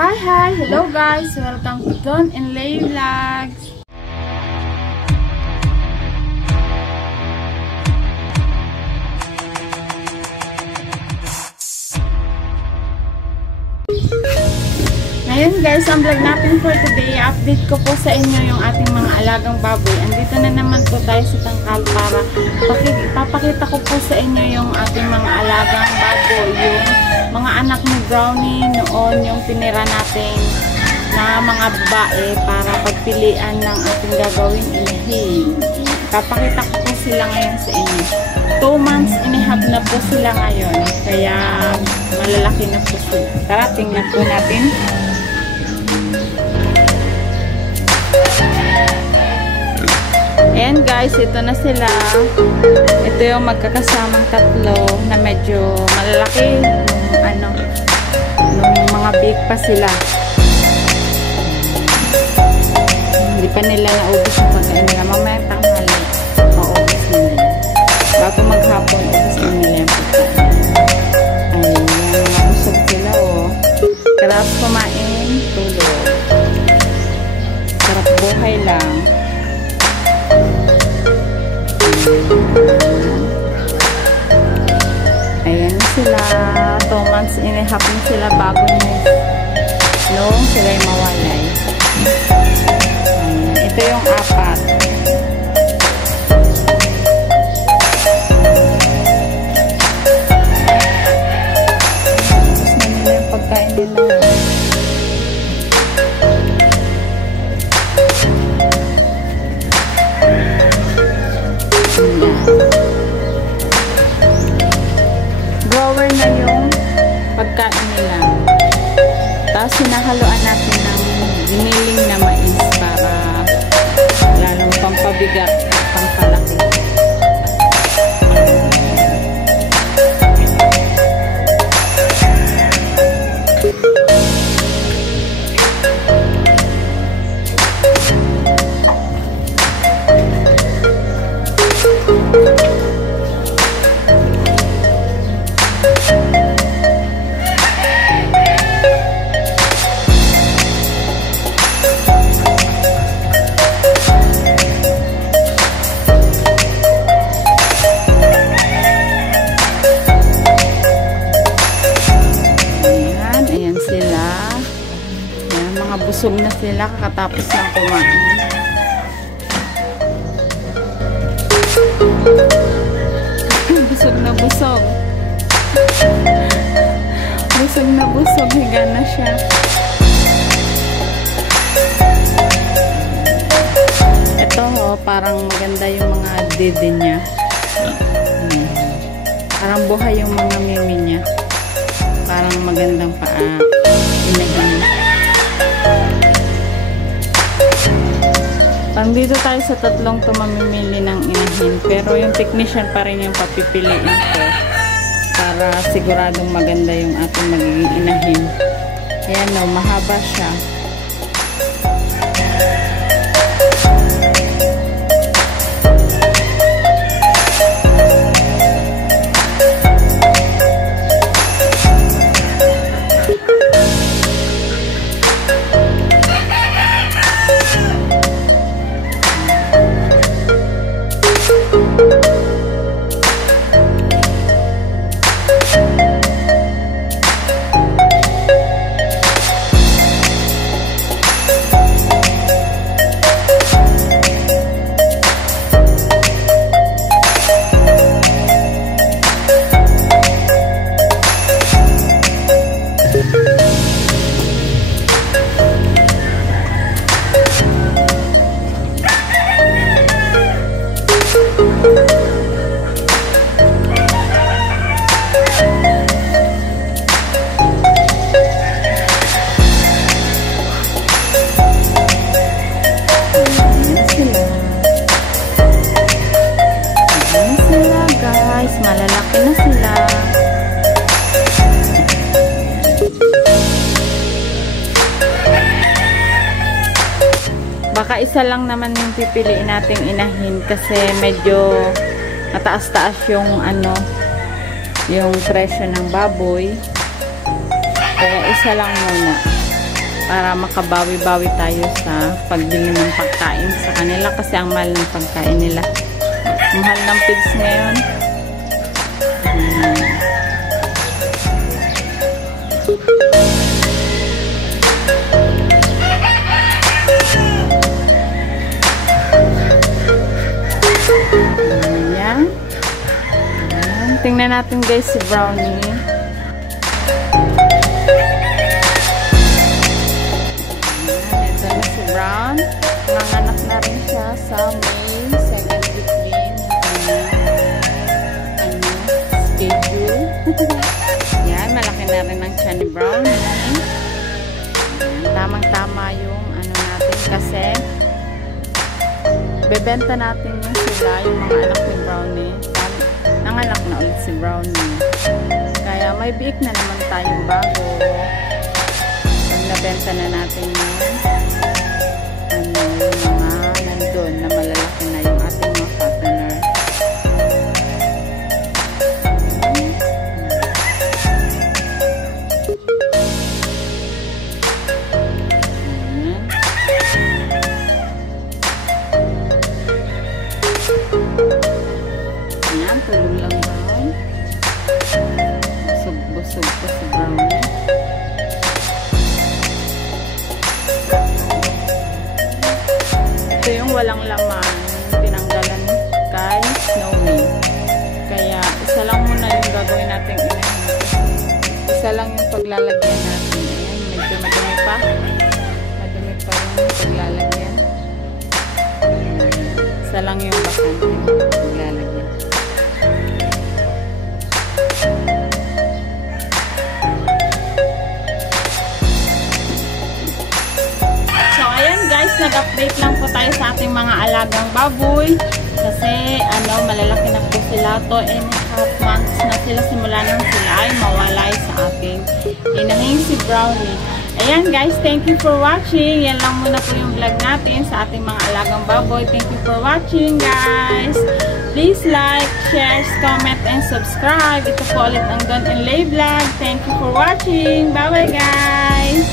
Hi! Hello guys! Welcome to Don and Lay Vlogs! Ngayon guys, ang vlog natin for today, update ko po sa inyo yung ating mga alagang baboy. Andito na naman po tayo sa tangkal para ipapakita ko po sa inyo yung ating mga alagang baboy. Yung mga anak ni Brownie noon, yung tinira natin na mga babae para pagpilian ng ating gagawin inahin. Papakita ko po sila ngayon sa inyo. 2 months and a half na po sila ngayon. Kaya malalaki na po sila. Tara, tingnan po natin. Ayan guys, ito na sila. Ito yung magkakasamang tatlo na medyo malalaki. Nung mga big pa sila. Hindi pa nila naubos yung pagkain nila. Mamaya tanghali, maubos nila. Bago maghapon, ubos nila yung pagkain. Ayan, mga busog sila oh. Sarap kumain, tulog. Sarap buhay lang. Ayan sila. 2 months and a half na sila bago nung sila'y mawalay. Ito yung 4. Tapos na nila yung pagkain nila. Grower na yung pagkain nila. Tapos sinahaloan natin ng giniling na mais para lalong pampabigat at pampalaki. Busog na sila kakatapos ng kumain. Busog na busog. Busog na busog. Higa na siya. Ito oh, parang maganda yung mga dede niya. Parang buhay yung mga mimi niya. Parang magandang paa. Inagin. Pang dito tayo sa tatlong to mamimili ng inahin. Pero yung technician pa rin yung papipiliin ko. Para siguradong maganda yung ating magiging inahin. Ayan o, mahaba siya. Malalaki na sila. Baka isa lang naman yung pipiliin nating inahin kasi medyo mataas-taas yung yung presyo ng baboy. Kaya isa lang muna. para makabawi-bawi tayo sa pagbili ng pagkain sa kanila kasi ang mahal ng pagkain nila. Mahal ng pigs ngayon. Ayan. Tingnan natin guys si Brownie. Ito na si Brown. Nanganak na rin siya sa May 7th between schedule. Yan, malaki na rin ang tiyan ni Brown. Tamang-tama yung ano natin kasi bebenta natin yung sila, yung mga anak ni Brownie. Nanganak na ulit si Brownie. Kaya may biik na naman tayong bago. Pag nabenta na natin yung mga nandun na malalaki na yung ating mga fattener. Ayan, tulong lang Brown. Busog po si Brownie. Ito yung walang laman, tinanggalan kay Snowy. Kaya isa lang muna yung gagawin natin inahin. Isa lang yung paglalagyan natin. Ayan, medyo madumi pa. Madumi pa yung paglalagyan. Isa lang yung bakante paglalagyan. Nag-update lang po tayo sa ating mga alagang baboy kasi malalaki na po sila. 2.5 months na sila simula nang sila ay mawalay sa ating inahing si Brownie. Ayan guys, thank you for watching. Yan lang muna po yung vlog natin sa ating mga alagang baboy. Thank you for watching guys. Please like, share, comment, and subscribe. Ito po ulit ang Don and Lay Vlog. Thank you for watching. Bye bye guys.